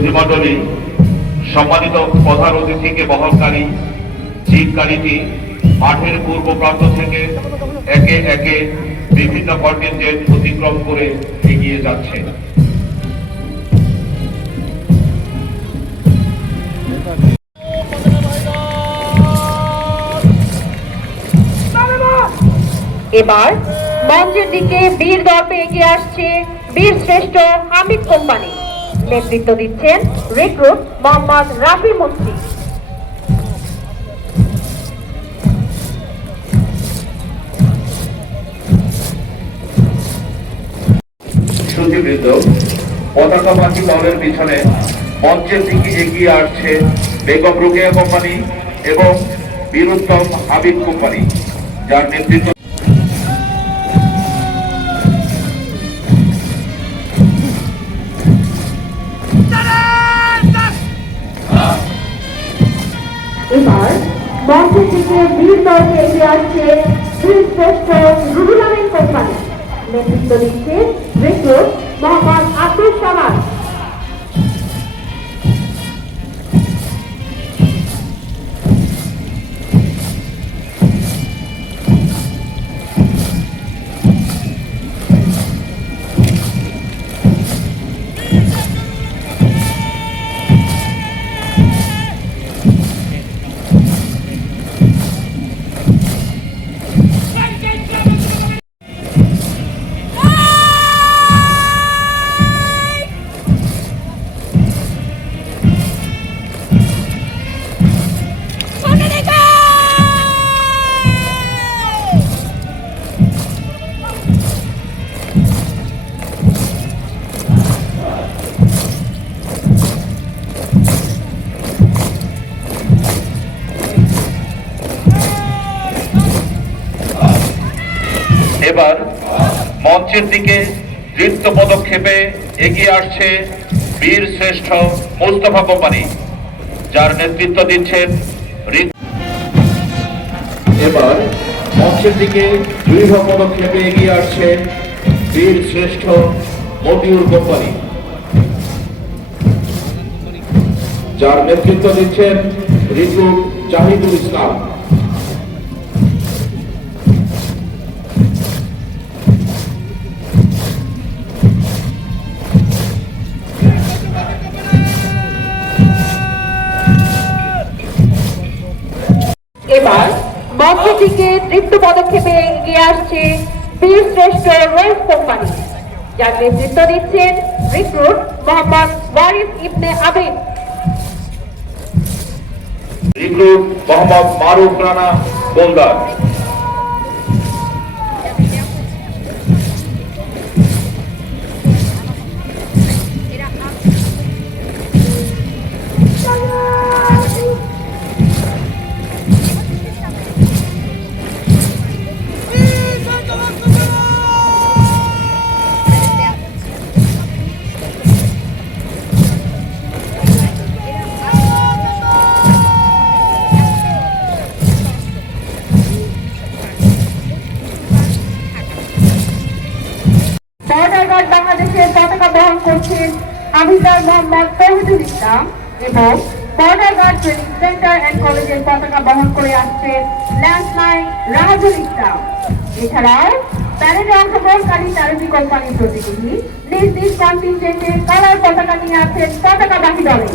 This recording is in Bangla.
সুধীমণ্ডলী সম্মানিত প্রধান অতিথিকে বহনকারী গাড়িটি মাঠের পূর্ব প্রান্ত থেকে একে একে বিভিন্ন কন্টিনজেন্ট অতিক্রম করে এগিয়ে যাচ্ছে। এবার মঞ্চের দিকে বীর দর্পে এগিয়ে আসছে বীর শ্রেষ্ঠ হামিদ কোম্পানি। নেতৃত্ব দিচ্ছেন রিক্রুট মোহাম্মদ রাফি মুন্সি সুধীবৃন্দ পতাকাবাহী দলের পিছনে মঞ্চের দিকে এগিয়ে আসছে বেগম রুকেয়া কোম্পানি এবং বীরুত্তম হাবিব কোম্পানি, যার নেতৃত্ব মঞ্চের থেকে বীর দর্পে এগিয়ে আসছে বীর শ্রেষ্ঠ রুহুল আমিন কোম্পানি নেতৃত্ব দিচ্ছে রেকর্ড মোহাম্মদ আব্দুল এবার মঞ্চের দিকে নৃত্য পদক্ষেপে এগিয়ে আসছে বীর শ্রেষ্ঠ মোস্তফা কোম্পানি, যার নেতৃত্ব দিচ্ছেন এবার মঞ্চের দিকে দৃঢ় পদক্ষেপে এগিয়ে আসছে বীর শ্রেষ্ঠ মতিউর কোম্পানি, যার নেতৃত্ব দিচ্ছেন ঋতু জাহিদুল ইসলাম। তৃপ্ত পদক্ষেপে এগিয়ে আসছে বীর শ্রেষ্ঠ রয়েস কোম্পানি, যার নেতৃত্ব দিচ্ছেন রিক্রুট মোহাম্মদ ওয়ারিস ইবনে আবিদ। রিক্রুট মোহাম্মদ মারুফ রানা গোলদার বহন করছেন। আবিদার মোহাম্মদ তহিদুল ইসলাম এবং বর্ডার ট্রেনিং সেন্টার অ্যান্ড কলেজের পতাকা বহন করে আসছেন ল্যান্ডলাইন রাহাজুল ইসলাম। এছাড়াও প্যারেডে অংশগ্রহণকারী চারটি কোম্পানির প্রতিনিধি নিজ নিজ কন্টিনজেন্টে কালার পতাকা নিয়ে আসছেন পতাকাবাহী দলে।